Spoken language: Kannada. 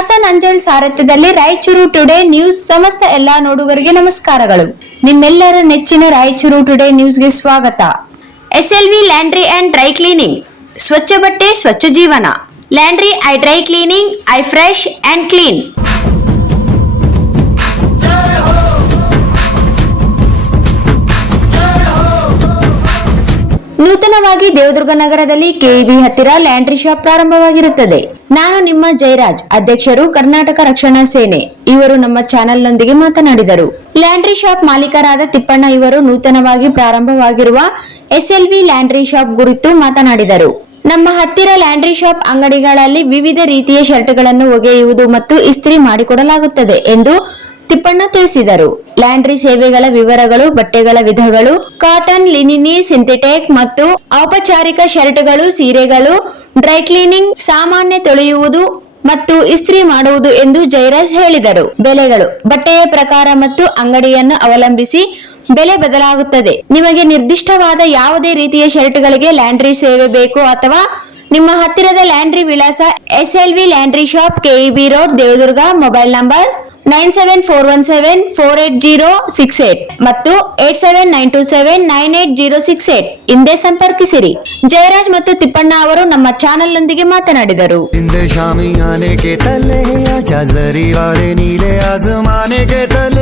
ಹಸನ್ ಅಂಜಲ್ ಸಾರಥ್ಯದಲ್ಲಿ ರಾಯಚೂರು ಟುಡೇ ನ್ಯೂಸ್ ಸಮಸ್ತ ಎಲ್ಲಾ ನೋಡುಗರಿಗೆ ನಮಸ್ಕಾರಗಳು. ನಿಮ್ಮೆಲ್ಲರ ನೆಚ್ಚಿನ ರಾಯಚೂರು ಟುಡೇ ನ್ಯೂಸ್ಗೆ ಸ್ವಾಗತ. SLV laundry and dry cleaning, ಸ್ವಚ್ಛ ಬಟ್ಟೆ ಸ್ವಚ್ಛ ಜೀವನ. Laundry I dry cleaning, I fresh and clean. ನೂತನವಾಗಿ ದೇವದುರ್ಗ ನಗರದಲ್ಲಿ ಕೆಇಬಿ ಹತ್ತಿರ ಲ್ಯಾಂಡ್ರಿ ಶಾಪ್ ಪ್ರಾರಂಭವಾಗಿರುತ್ತದೆ. ನಾನು ನಿಮ್ಮ ಜಯರಾಜ್, ಅಧ್ಯಕ್ಷರು ಕರ್ನಾಟಕ ರಕ್ಷಣಾ ಸೇನೆ. ಇವರು ನಮ್ಮ ಚಾನೆಲ್ನೊಂದಿಗೆ ಮಾತನಾಡಿದರು. ಲ್ಯಾಂಡ್ರಿ ಶಾಪ್ ಮಾಲೀಕರಾದ ತಿಪ್ಪಣ್ಣ ಇವರು ನೂತನವಾಗಿ ಪ್ರಾರಂಭವಾಗಿರುವ ಎಸ್ಎಲ್ವಿ ಲ್ಯಾಂಡ್ರಿ ಶಾಪ್ ಕುರಿತು ಮಾತನಾಡಿದರು. ನಮ್ಮ ಹತ್ತಿರ ಲ್ಯಾಂಡ್ರಿ ಶಾಪ್ ಅಂಗಡಿಗಳಲ್ಲಿ ವಿವಿಧ ರೀತಿಯ ಶರ್ಟ್ಗಳನ್ನು ಒಗೆಯುವುದು ಮತ್ತು ಇಸ್ತ್ರಿ ಮಾಡಿಕೊಡಲಾಗುತ್ತದೆ ಎಂದು ತಿಪ್ಪಣ್ಣ ತಿಳಿಸಿದರು. ಲ್ಯಾಂಡ್ರಿ ಸೇವೆಗಳ ವಿವರಗಳು: ಬಟ್ಟೆಗಳ ವಿಧಗಳು, ಕಾಟನ್, ಲಿನಿನಿ, ಸಿಂಥೆಟಿಕ್ ಮತ್ತು ಔಪಚಾರಿಕ ಶರ್ಟ್ಗಳು, ಸೀರೆಗಳು, ಡ್ರೈ ಕ್ಲೀನಿಂಗ್, ಸಾಮಾನ್ಯ ತೊಳೆಯುವುದು ಮತ್ತು ಇಸ್ತ್ರಿ ಮಾಡುವುದು ಎಂದು ಜಯರಾಜ್ ಹೇಳಿದರು. ಬೆಲೆಗಳು: ಬಟ್ಟೆಯ ಪ್ರಕಾರ ಮತ್ತು ಅಂಗಡಿಯನ್ನು ಅವಲಂಬಿಸಿ ಬೆಲೆ ಬದಲಾಗುತ್ತದೆ. ನಿಮಗೆ ನಿರ್ದಿಷ್ಟವಾದ ಯಾವುದೇ ರೀತಿಯ ಶರ್ಟ್ಗಳಿಗೆ ಲ್ಯಾಂಡ್ರಿ ಸೇವೆ ಬೇಕು ಅಥವಾ ನಿಮ್ಮ ಹತ್ತಿರದ ಲ್ಯಾಂಡ್ರಿ ವಿಳಾಸ SLV laundry shop, KEB road, Devadurga. Mobile number 9741748068 ಮತ್ತು 8792798068 ಹಿಂದೆ ಸಂಪರ್ಕಿಸಿರಿ. ಜಯರಾಜ್ ಮತ್ತು ತಿಪ್ಪಣ್ಣ ಅವರು ನಮ್ಮ ಚಾನೆಲ್ನೊಂದಿಗೆ ಮಾತನಾಡಿದರು. शामी आने के तले, आजा जरी वाले नीले आसमाने के तले